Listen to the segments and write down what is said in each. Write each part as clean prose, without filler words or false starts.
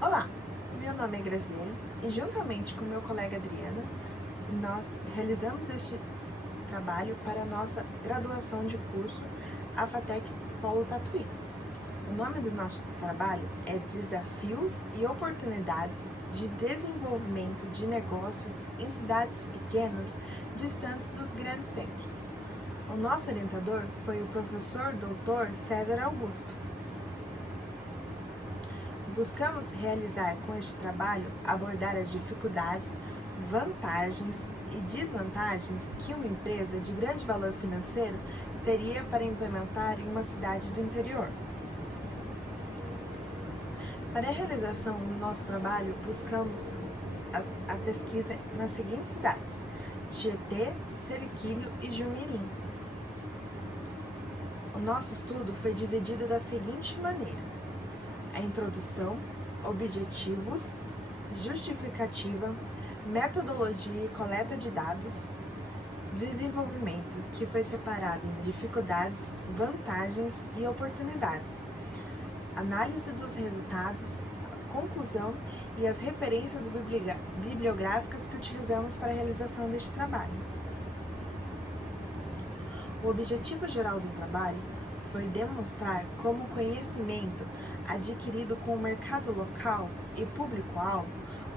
Olá, meu nome é Graziele e juntamente com meu colega Adriano, nós realizamos este trabalho para a nossa graduação de curso AFATEC Polo Tatuí. O nome do nosso trabalho é Desafios e Oportunidades de Desenvolvimento de Negócios em Cidades Pequenas distantes dos grandes centros. O nosso orientador foi o professor Dr. César Augusto. Buscamos realizar com este trabalho abordar as dificuldades, vantagens e desvantagens que uma empresa de grande valor financeiro teria para implementar em uma cidade do interior. Para a realização do nosso trabalho, buscamos a pesquisa nas seguintes cidades: Tietê, Seriquilho e Jumirim. O nosso estudo foi dividido da seguinte maneira: a introdução, objetivos, justificativa, metodologia e coleta de dados, desenvolvimento, que foi separado em dificuldades, vantagens e oportunidades, análise dos resultados, conclusão e as referências bibliográficas que utilizamos para a realização deste trabalho. O objetivo geral do trabalho foi demonstrar como o conhecimento adquirido com o mercado local e público-alvo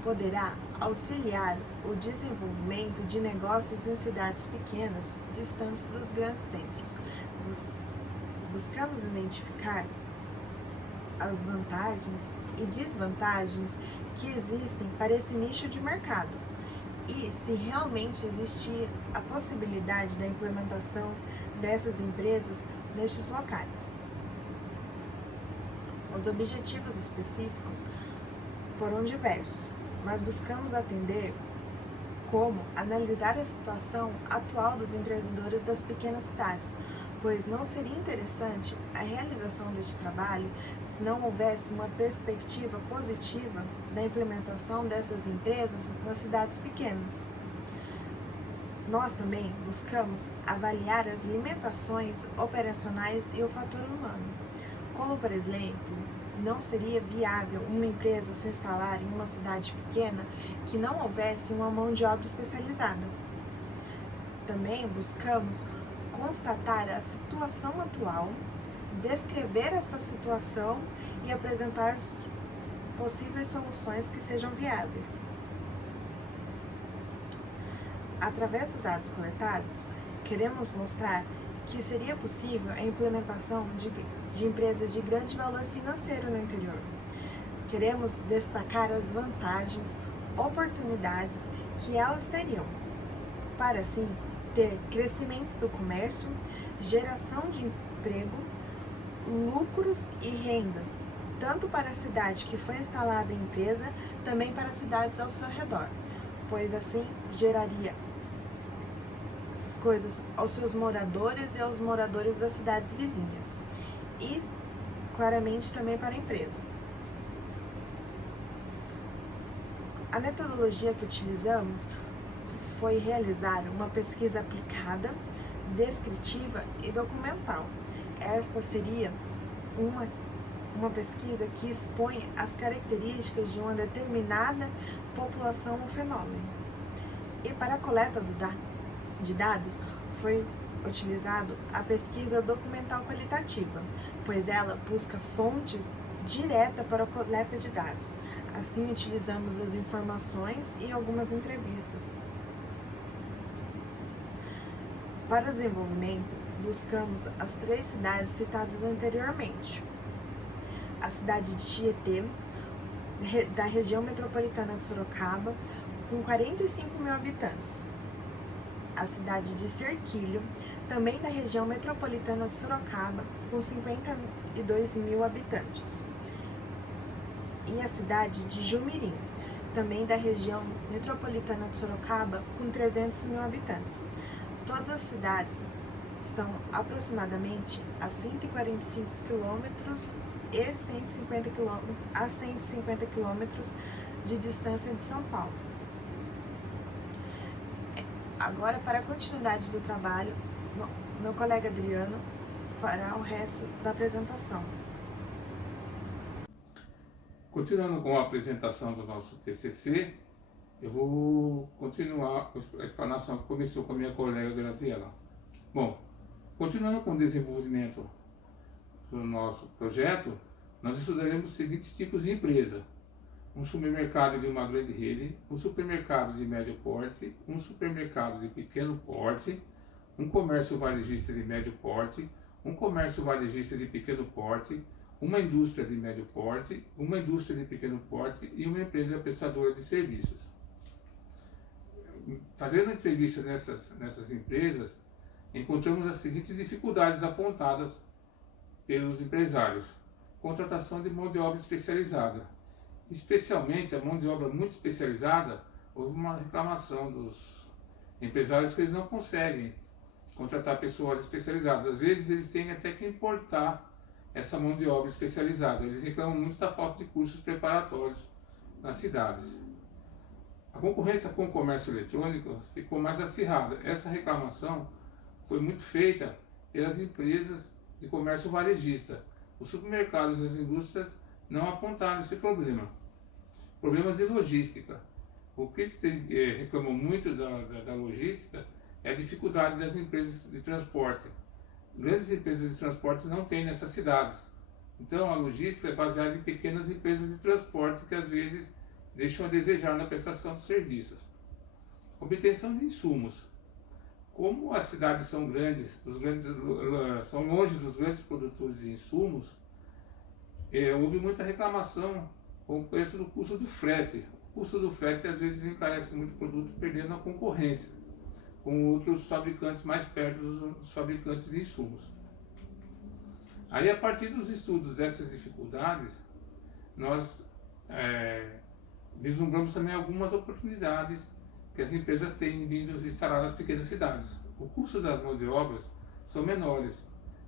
poderá auxiliar o desenvolvimento de negócios em cidades pequenas, distantes dos grandes centros. Buscamos identificar as vantagens e desvantagens que existem para esse nicho de mercado e se realmente existir a possibilidade da implementação dessas empresas nestes locais. Os objetivos específicos foram diversos, mas buscamos atender como analisar a situação atual dos empreendedores das pequenas cidades, pois não seria interessante a realização deste trabalho se não houvesse uma perspectiva positiva da implementação dessas empresas nas cidades pequenas. Nós também buscamos avaliar as limitações operacionais e o fator humano, como, por exemplo, não seria viável uma empresa se instalar em uma cidade pequena que não houvesse uma mão de obra especializada. Também buscamos constatar a situação atual, descrever esta situação e apresentar possíveis soluções que sejam viáveis. Através dos dados coletados, queremos mostrar que seria possível a implementação de empresas de grande valor financeiro no interior. Queremos destacar as vantagens, oportunidades que elas teriam, para assim ter crescimento do comércio, geração de emprego, lucros e rendas, tanto para a cidade que foi instalada a empresa, também para as cidades ao seu redor, pois assim geraria essas coisas aos seus moradores e aos moradores das cidades vizinhas e, claramente, também para a empresa. A metodologia que utilizamos foi realizar uma pesquisa aplicada, descritiva e documental. Esta seria uma pesquisa que expõe as características de uma determinada população ou fenômeno. E para a coleta de dados foi utilizado a pesquisa documental qualitativa, pois ela busca fontes direta para a coleta de dados. Assim, utilizamos as informações e algumas entrevistas. Para o desenvolvimento, buscamos as 3 cidades citadas anteriormente: a cidade de Tietê, da região metropolitana de Sorocaba, com 45 mil habitantes; a cidade de Serquilho, também da região metropolitana de Sorocaba, com 52 mil habitantes; e a cidade de Jumirim, também da região metropolitana de Sorocaba, com 300 mil habitantes. Todas as cidades estão aproximadamente a 145 quilômetros e 150 a 150 quilômetros de distância de São Paulo. Agora, para a continuidade do trabalho, meu colega Adriano fará o resto da apresentação. Continuando com a apresentação do nosso TCC, eu vou continuar a explanação que começou com a minha colega Graziela. Bom, continuando com o desenvolvimento do nosso projeto, nós estudaremos os seguintes tipos de empresa: um supermercado de uma grande rede, um supermercado de médio porte, um supermercado de pequeno porte, um comércio varejista de médio porte, um comércio varejista de pequeno porte, uma indústria de médio porte, uma indústria de pequeno porte e uma empresa prestadora de serviços. Fazendo entrevista nessas empresas, encontramos as seguintes dificuldades apontadas pelos empresários: contratação de mão de obra especializada. Especialmente a mão de obra muito especializada, houve uma reclamação dos empresários que eles não conseguem contratar pessoas especializadas. Às vezes eles têm até que importar essa mão de obra especializada. Eles reclamam muito da falta de cursos preparatórios nas cidades. A concorrência com o comércio eletrônico ficou mais acirrada. Essa reclamação foi muito feita pelas empresas de comércio varejista. Os supermercados e as indústrias não apontaram esse problema. Problemas de logística. O que eles reclamam muito da logística é a dificuldade das empresas de transporte. Grandes empresas de transporte não têm nessas cidades. Então a logística é baseada em pequenas empresas de transporte que às vezes deixam a desejar na prestação de serviços. Obtenção de insumos. Como as cidades são grandes, são longe dos grandes produtores de insumos, houve muita reclamação com o preço do custo do frete. O custo do frete às vezes encarece muito o produto, perdendo a concorrência com outros fabricantes mais perto dos fabricantes de insumos. Aí, a partir dos estudos dessas dificuldades, nós vislumbramos também algumas oportunidades que as empresas têm vindo a instalar nas pequenas cidades. O custo das mãos de obras são menores,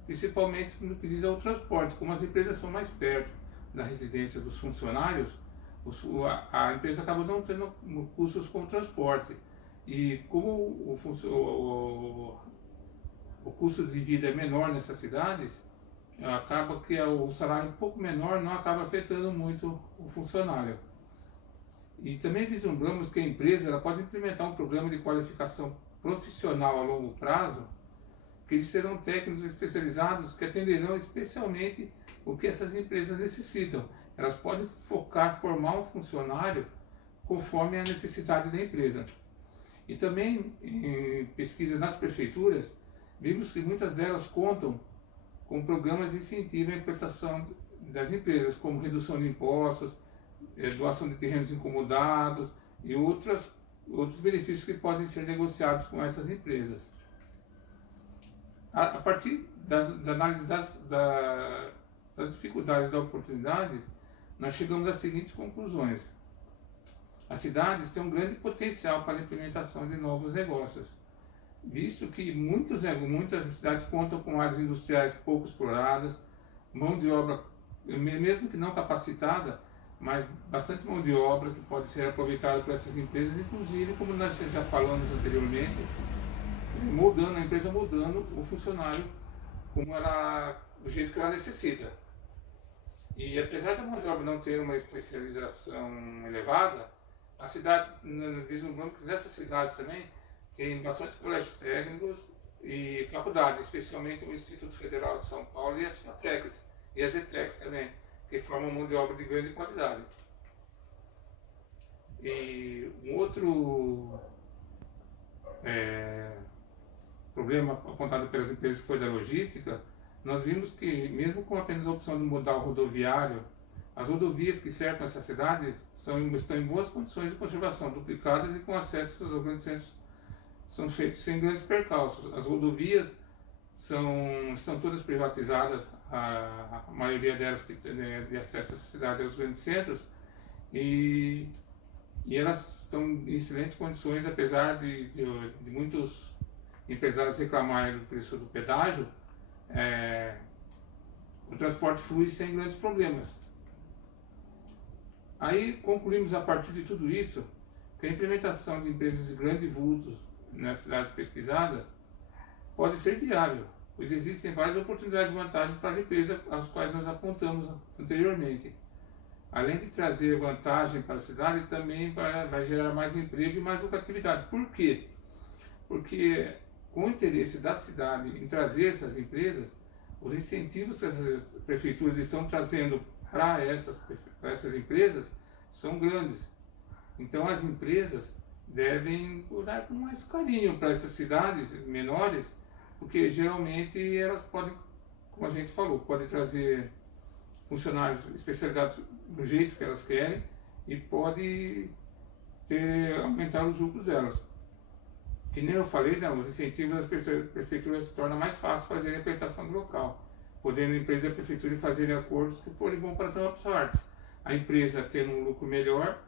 principalmente no que diz ao transporte. Como as empresas são mais perto da residência dos funcionários, a empresa acaba não tendo custos com o transporte. E como o custo de vida é menor nessas cidades, acaba que o salário um pouco menor não acaba afetando muito o funcionário. E também vislumbramos que a empresa ela pode implementar um programa de qualificação profissional a longo prazo, que eles serão técnicos especializados que atenderão especialmente o que essas empresas necessitam. Elas podem formar um funcionário conforme a necessidade da empresa. E também, em pesquisas nas prefeituras, vimos que muitas delas contam com programas de incentivo à implantação das empresas, como redução de impostos, doação de terrenos incomodados e outros benefícios que podem ser negociados com essas empresas. A partir das análises das dificuldades e das oportunidades, nós chegamos às seguintes conclusões. As cidades têm um grande potencial para a implementação de novos negócios, visto que muitas cidades contam com áreas industriais pouco exploradas, mão de obra, mesmo que não capacitada, mas bastante mão de obra que pode ser aproveitada por essas empresas, inclusive, como nós já falamos anteriormente, a empresa moldando o funcionário do jeito que ela necessita. E apesar da mão de obra não ter uma especialização elevada, a cidade, vislumbramos que nessas cidades também tem bastante colégios técnicos e faculdades, especialmente o Instituto Federal de São Paulo e as FATECs, e as ETECs também, que formam mão de obra de grande qualidade. E um outro problema apontado pelas empresas que foi da logística, nós vimos que mesmo com apenas a opção do modal rodoviário, as rodovias que cercam essas cidades estão em boas condições de conservação, duplicadas e com acesso aos grandes centros são feitos sem grandes percalços. As rodovias estão todas privatizadas, a maioria delas que tem de acesso à cidade aos grandes centros, e elas estão em excelentes condições, apesar de muitos empresários reclamarem do preço do pedágio. O transporte flui sem grandes problemas. Aí concluímos a partir de tudo isso que a implementação de empresas de grande vulto nas cidades pesquisadas pode ser viável, pois existem várias oportunidades e vantagens para as empresas às quais nós apontamos anteriormente. além de trazer vantagem para a cidade, também vai gerar mais emprego e mais lucratividade. Por quê? Porque com o interesse da cidade em trazer essas empresas, os incentivos que essas prefeituras estão trazendo para essas empresas são grandes. Então as empresas devem olhar com mais carinho para essas cidades menores, porque geralmente elas podem, como a gente falou, podem trazer funcionários especializados do jeito que elas querem e pode aumentar os lucros delas. Que nem eu falei, não, os incentivos das prefeituras se tornam mais fácil fazer a implementação do local, podendo a empresa e a prefeitura fazerem acordos que forem bons para as partes. A empresa tendo um lucro melhor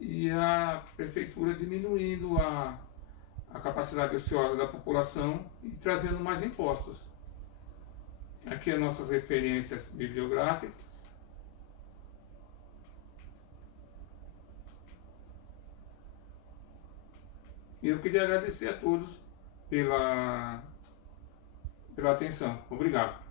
e a prefeitura diminuindo a capacidade ociosa da população e trazendo mais impostos. Aqui as nossas referências bibliográficas. E eu queria agradecer a todos pela atenção. Obrigado.